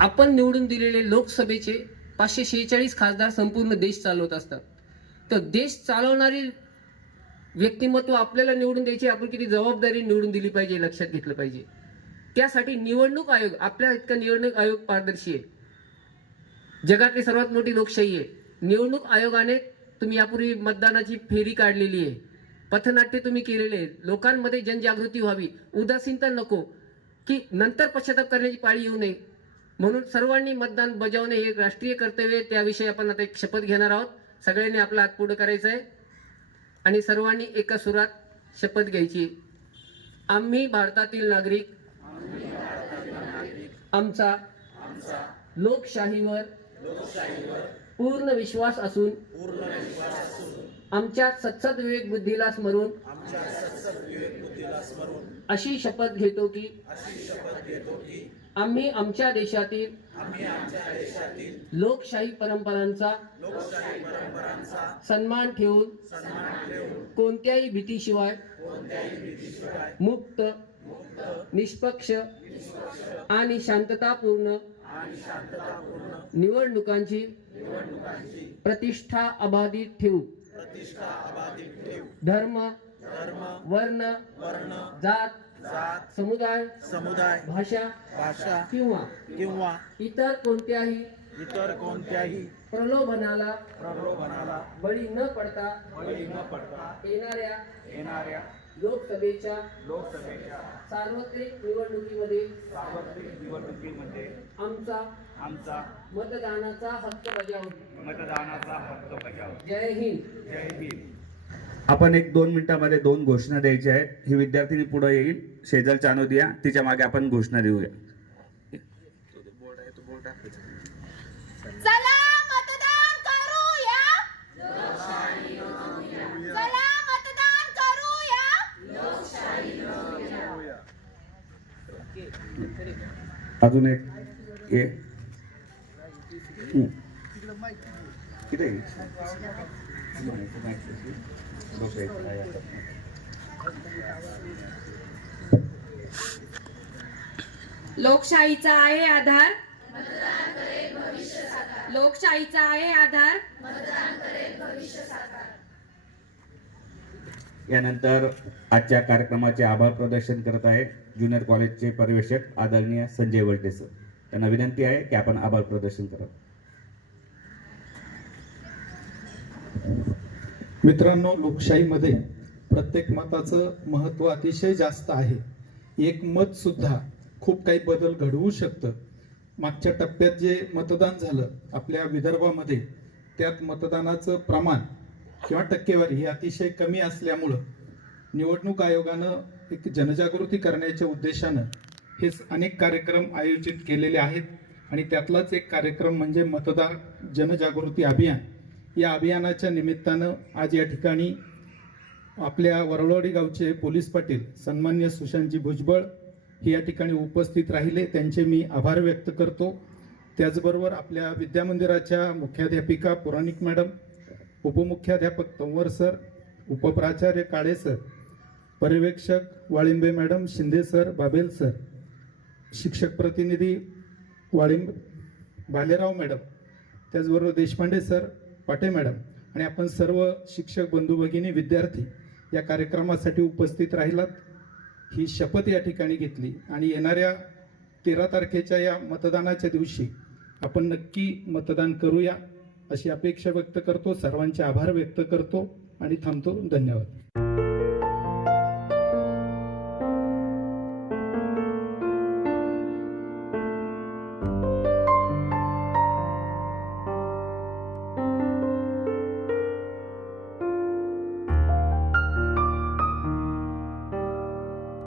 आपण निवडून दिलेले लोकसभेचे पाचशे शेहेचाळीस खासदार संपूर्ण देश चालवत असतात. तर देश चालवणारी व्यक्तिमत्व आपल्याला निवडून द्यायची आपण किती जबाबदारी निवडून दिली पाहिजे लक्षात घेतलं पाहिजे. त्यासाठी निवडणूक आयोग आपल्या इतका निवडणूक आयोग पारदर्शी आहे. जगातली सर्वात मोठी लोकशाही आहे. निवडणूक आयोगाने तुम्ही यापूर्वी मतदानाची फेरी काढलेली आहे. पथनाट्य तुम्ही केलेले आहे. लोकांमध्ये जनजागृती व्हावी. उदासीनता नको. की नंतर पश्चाताप करण्याची पाळी येऊ नये. म्हणून सर्वांनी मतदान बजावणे हे राष्ट्रीय कर्तव्य आहे. त्याविषयी आपण आता एक शपथ घेणार आहोत. सगळ्यांनी आपला हात पुढे करायचा आहे. आणि सर्वांनी एका सुरात शपथ घ्यायची. आम्ही भारतातील नागरिक. आमचा लोकशाहीवर पूर्ण विश्वास असून आमच्या सत्सद विवेक बुद्धीला स्मरून अशी शपथ घेतो की आम्ही आमच्या देशातील लोकशाही परंपरांचा सन्मान ठेवून कोणत्याही भीतीशिवाय मुक्त निष्पक्ष आणि शांततापूर्ण निवडणुकांची प्रतिष्ठा अबाधित ठेवू. धर्म वर्ण जात जात समुदाय समुदाय भाषा भाषा किंवा किंवा इतर कोणत्याही इतर कोणत्याही प्रलोभनाला प्रलोभनाला बळी न पडता बळी न पडता येणाऱ्या येणाऱ्या लोकसभेच्या लोकसभेच्या सार्वत्रिक निवडणुकीमध्ये सार्वत्रिक निवडणुकीमध्ये आमचा आमचा मतदानाचा हक्क बजावू मतदानाचा हक्क बजाव जय हिंद. जय हिंद. आपण एक दोन मिनिटामध्ये दोन घोषणा द्यायच्या आहेत. ही विद्यार्थिनी पुढे येईल. शेजल चानोदिया तिच्यामागे आपण घोषणा देऊया. अजून एक. किती? लोकशाहीचा आहे आधार. लोकशाहीचा आहे आधार. यानंतर आजच्या कार्यक्रमाचे आभार प्रदर्शन करत आहे ज्युनियर कॉलेजचे परिवेशक आदरणीय संजय वलटे सर. त्यांना विनंती आहे की आपण आभार प्रदर्शन करावं. मित्रांनो लोकशाहीमध्ये प्रत्येक मताचं महत्त्व अतिशय जास्त आहे. एक मत सुद्धा खूप काही बदल घडवू शकतं. मागच्या टप्प्यात जे मतदान झालं आपल्या विदर्भामध्ये त्यात मतदानाचं प्रमाण किंवा टक्केवारी ही अतिशय कमी असल्यामुळं निवडणूक आयोगानं एक जनजागृती करण्याच्या उद्देशानं हे अनेक कार्यक्रम आयोजित केलेले आहेत. आणि त्यातलाच एक कार्यक्रम म्हणजे मतदार जनजागृती अभियान. या अभियानाच्या निमित्तानं आज या ठिकाणी आपल्या वरळवाडी गावचे पोलीस पाटील सन्मान्य सुशांतजी भुजबळ हे या ठिकाणी उपस्थित राहिले. त्यांचे मी आभार व्यक्त करतो. त्याचबरोबर आपल्या विद्यामंदिराच्या मुख्याध्यापिका पुराणिक मॅडम उपमुख्याध्यापक तंवर सर उपप्राचार्य काळे सर पर्यवेक्षक Walimbe madam Shinde sir Babel sir शिक्षक प्रतिनिधी वाळिंब भालेराव मॅडम त्याचबरोबर देशपांडे सर पाटे मॅडम आणि आपण सर्व शिक्षक बंधू भगिनी विद्यार्थी या कार्यक्रमासाठी उपस्थित राहिलात. ही शपथ या ठिकाणी घेतली आणि येणाऱ्या तेरा तारखेच्या या मतदानाच्या दिवशी आपण नक्की मतदान करूया अशी अपेक्षा व्यक्त करतो. सर्वांचे आभार व्यक्त करतो आणि थांबतो. धन्यवाद.